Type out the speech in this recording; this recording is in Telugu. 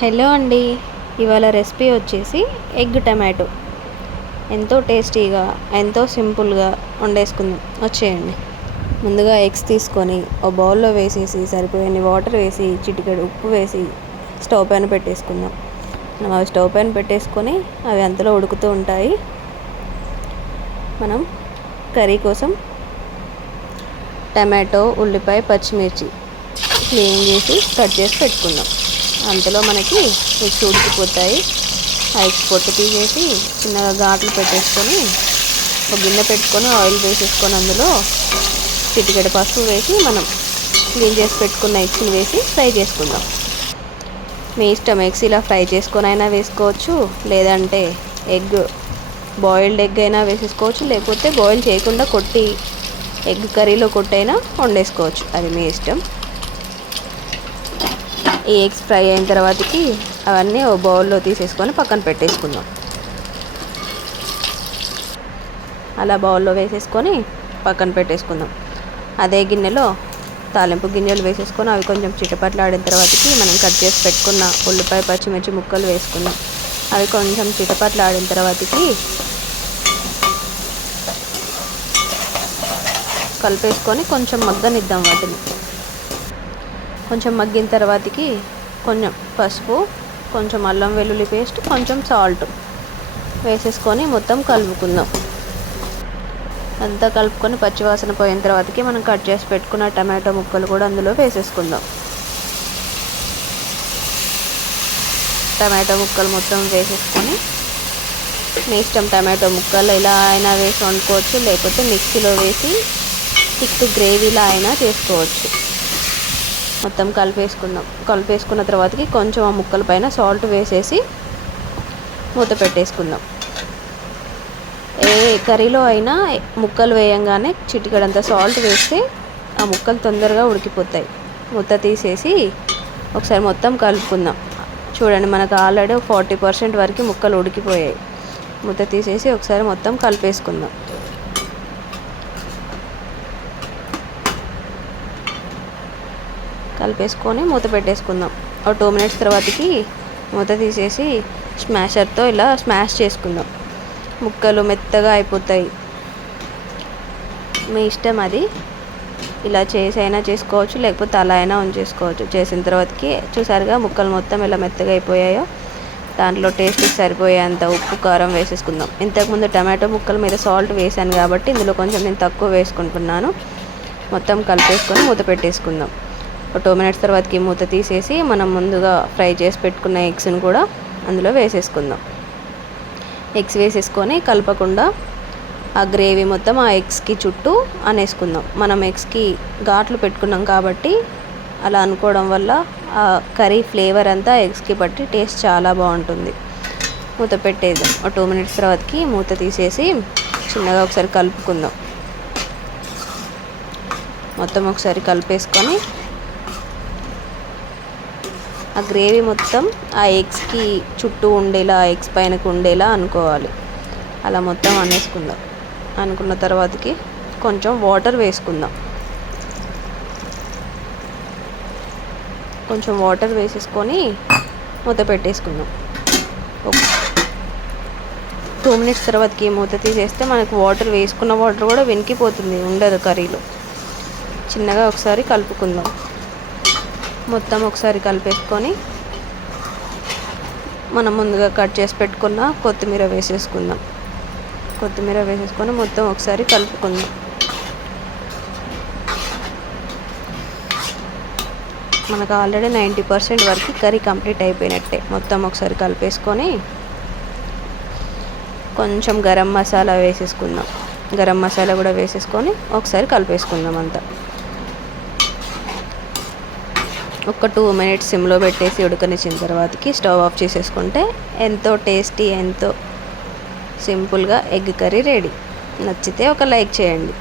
హలో అండి. ఇవాళ రెసిపీ వచ్చేసి ఎగ్ టమాటో. ఎంతో టేస్టీగా ఎంతో సింపుల్గా వండేసుకుందాం, వచ్చేయండి. ముందుగా ఎగ్స్ తీసుకొని ఒక బౌల్లో వేసేసి సరిపోయే వాటర్ వేసి చిటికెడు ఉప్పు వేసి స్టవ్ పైన పెట్టేసుకుందాం. మనం అవి స్టవ్ పైన పెట్టేసుకొని అవి అంతలో ఉడుకుతూ ఉంటాయి. మనం కర్రీ కోసం టమాటో, ఉల్లిపాయ, పచ్చిమిర్చి క్లీన్ చేసి కట్ చేసి పెట్టుకుందాం. అంతలో మనకి ఎగ్స్ ఉడికిపోతాయి. ఆ ఎగ్స్ పొట్టు తీసేసి చిన్నగా ఘాట్లు పెట్టేసుకొని ఒక గిన్నె పెట్టుకొని ఆయిల్ వేసేసుకొని అందులో చిటికెడు పసుపు వేసి మనం క్లీన్ చేసి పెట్టుకున్న ఎగ్స్ని వేసి ఫ్రై చేసుకుందాం. మీ ఇష్టం, ఎగ్స్ ఇలా ఫ్రై చేసుకొని అయినా వేసుకోవచ్చు, లేదంటే బాయిల్డ్ ఎగ్ అయినా వేసేసుకోవచ్చు, లేకపోతే బాయిల్ చేయకుండా కొట్టి ఎగ్ కర్రీలో కొట్టైనా వండేసుకోవచ్చు, అది మీ ఇష్టం. ఈ ఎగ్స్ ఫ్రై అయిన తర్వాతకి అవన్నీ ఓ బౌల్లో తీసేసుకొని పక్కన పెట్టేసుకుందాం. అలా బౌల్లో వేసేసుకొని పక్కన పెట్టేసుకుందాం. అదే గిన్నెలో తాలింపు గింజలు వేసేసుకొని అవి కొంచెం చిటపట్లాడిన తర్వాతకి మనం కట్ చేసి పెట్టుకున్న ఉల్లిపాయ, పచ్చిమిర్చి ముక్కలు వేసుకుందాం. అవి కొంచెం చిటపట్లాడిన తర్వాతకి కలిపేసుకొని కొంచెం మగ్గనిద్దాం. వాటిని కొంచెం మగ్గిన తర్వాతకి కొంచెం పసుపు, కొంచెం అల్లం వెల్లుల్లి పేస్ట్, కొంచెం సాల్ట్ వేసేసుకొని మొత్తం కలుపుకుందాం. అంతా కలుపుకొని పచ్చివాసన పోయిన తర్వాతకి మనం కట్ చేసి పెట్టుకున్న టమాటో ముక్కలు కూడా అందులో వేసేసుకుందాం. టమాటో ముక్కలు మొత్తం వేసేసుకొని మీ ఇష్టం, టమాటో ముక్కలు ఇలా అయినా వేసి వండుకోవచ్చు, లేకపోతే మిక్సీలో వేసి థిక్ గ్రేవీలా అయినా చేసుకోవచ్చు. మొత్తం కలిపేసుకుందాం. కలిపేసుకున్న తర్వాతకి కొంచెం ఆ ముక్కల పైన సాల్ట్ వేసేసి మూత పెట్టేసుకుందాం. ఏ కర్రీలో అయినా ముక్కలు వేయంగానే చిటికెడంత సాల్ట్ వేస్తే ఆ ముక్కలు తొందరగా ఉడికిపోతాయి. మూత తీసేసి ఒకసారి మొత్తం కలుపుకుందాం. చూడండి, మనకు ఆల్రెడీ 40% వరకు ముక్కలు ఉడికిపోయాయి. మూత తీసేసి ఒకసారి మొత్తం కలిపేసుకుందాం. కలిపేసుకొని మూత పెట్టేసుకుందాం. ఒక 2 మినిట్స్ తర్వాతకి మూత తీసేసి స్మాషర్తో ఇలా స్మాష్ చేసుకుందాం. ముక్కలు మెత్తగా అయిపోతాయి. మీ ఇష్టం, అది ఇలా చేసి అయినా చేసుకోవచ్చు, లేకపోతే అలా అయినా ఉంచేసుకోవచ్చు. చేసిన తర్వాతకి చూసారుగా ముక్కలు మొత్తం ఇలా మెత్తగా అయిపోయాయో, దాంట్లో టేస్ట్కి సరిపోయేంత ఉప్పు, కారం వేసేసుకుందాం. ఇంతకుముందు టమాటో ముక్కల మీద సాల్ట్ వేసాను కాబట్టి ఇందులో కొంచెం నేను తక్కువ వేసుకుంటున్నాను. మొత్తం కలిపేసుకొని మూత పెట్టేసుకుందాం. ఒక 2 మినిట్స్ తర్వాతకి మూత తీసేసి మనం ముందుగా ఫ్రై చేసి పెట్టుకున్న ఎగ్స్ని కూడా అందులో వేసేసుకుందాం. ఎగ్స్ వేసేసుకొని కలపకుండా ఆ గ్రేవీ మొత్తం ఆ ఎగ్స్కి చుట్టూ అనేసుకుందాం. మనం ఎగ్స్కి ఘాట్లు పెట్టుకున్నాం కాబట్టి అలా అనుకోవడం వల్ల ఆ కర్రీ ఫ్లేవర్ అంతా ఎగ్స్కి పట్టి టేస్ట్ చాలా బాగుంటుంది. మూత పెట్టేద్దాం. ఒక 2 మినిట్స్ తర్వాతకి మూత తీసేసి చిన్నగా ఒకసారి కలుపుకుందాం. మొత్తం ఒకసారి కలిపేసుకొని ఆ గ్రేవీ మొత్తం ఆ ఎగ్స్కి చుట్టూ ఉండేలా, ఎగ్స్ పైనకు ఉండేలా అనుకోవాలి. అలా మొత్తం అనేసుకుందాం. అనుకున్న తర్వాతకి కొంచెం వాటర్ వేసుకుందాం. కొంచెం వాటర్ వేసేసుకొని మూత పెట్టేసుకుందాం. 2 మినిట్స్ తర్వాతకి మూత తీసేస్తే మనకు వాటర్ వేసుకున్న వాటర్ కూడా వెనికిపోతుంది, ఉండదు కర్రీలో. చిన్నగా ఒకసారి కలుపుకుందాం. మొత్తం ఒకసారి కలిపేసుకొని మనం ముందుగా కట్ చేసి పెట్టుకున్న కొత్తిమీర వేసేసుకుందాం. కొత్తిమీర వేసేసుకొని మొత్తం ఒకసారి కలుపుకుందాం. మనకు ఆల్రెడీ 90% వరకు కర్రీ కంప్లీట్ అయిపోయినట్టే. మొత్తం ఒకసారి కలిపేసుకొని కొంచెం గరం మసాలా వేసేసుకుందాం. గరం మసాలా కూడా వేసేసుకొని ఒకసారి కలిపేసుకుందాం అంతా. ఒక 2 మినిట్స్ సిమ్లో పెట్టేసి ఉడకనిచ్చిన తర్వాతకి స్టవ్ ఆఫ్ చేసేసుకుంటే ఎంతో టేస్టీ, ఎంతో సింపుల్గా ఎగ్ కర్రీ రెడీ. నచ్చితే ఒక లైక్ చేయండి.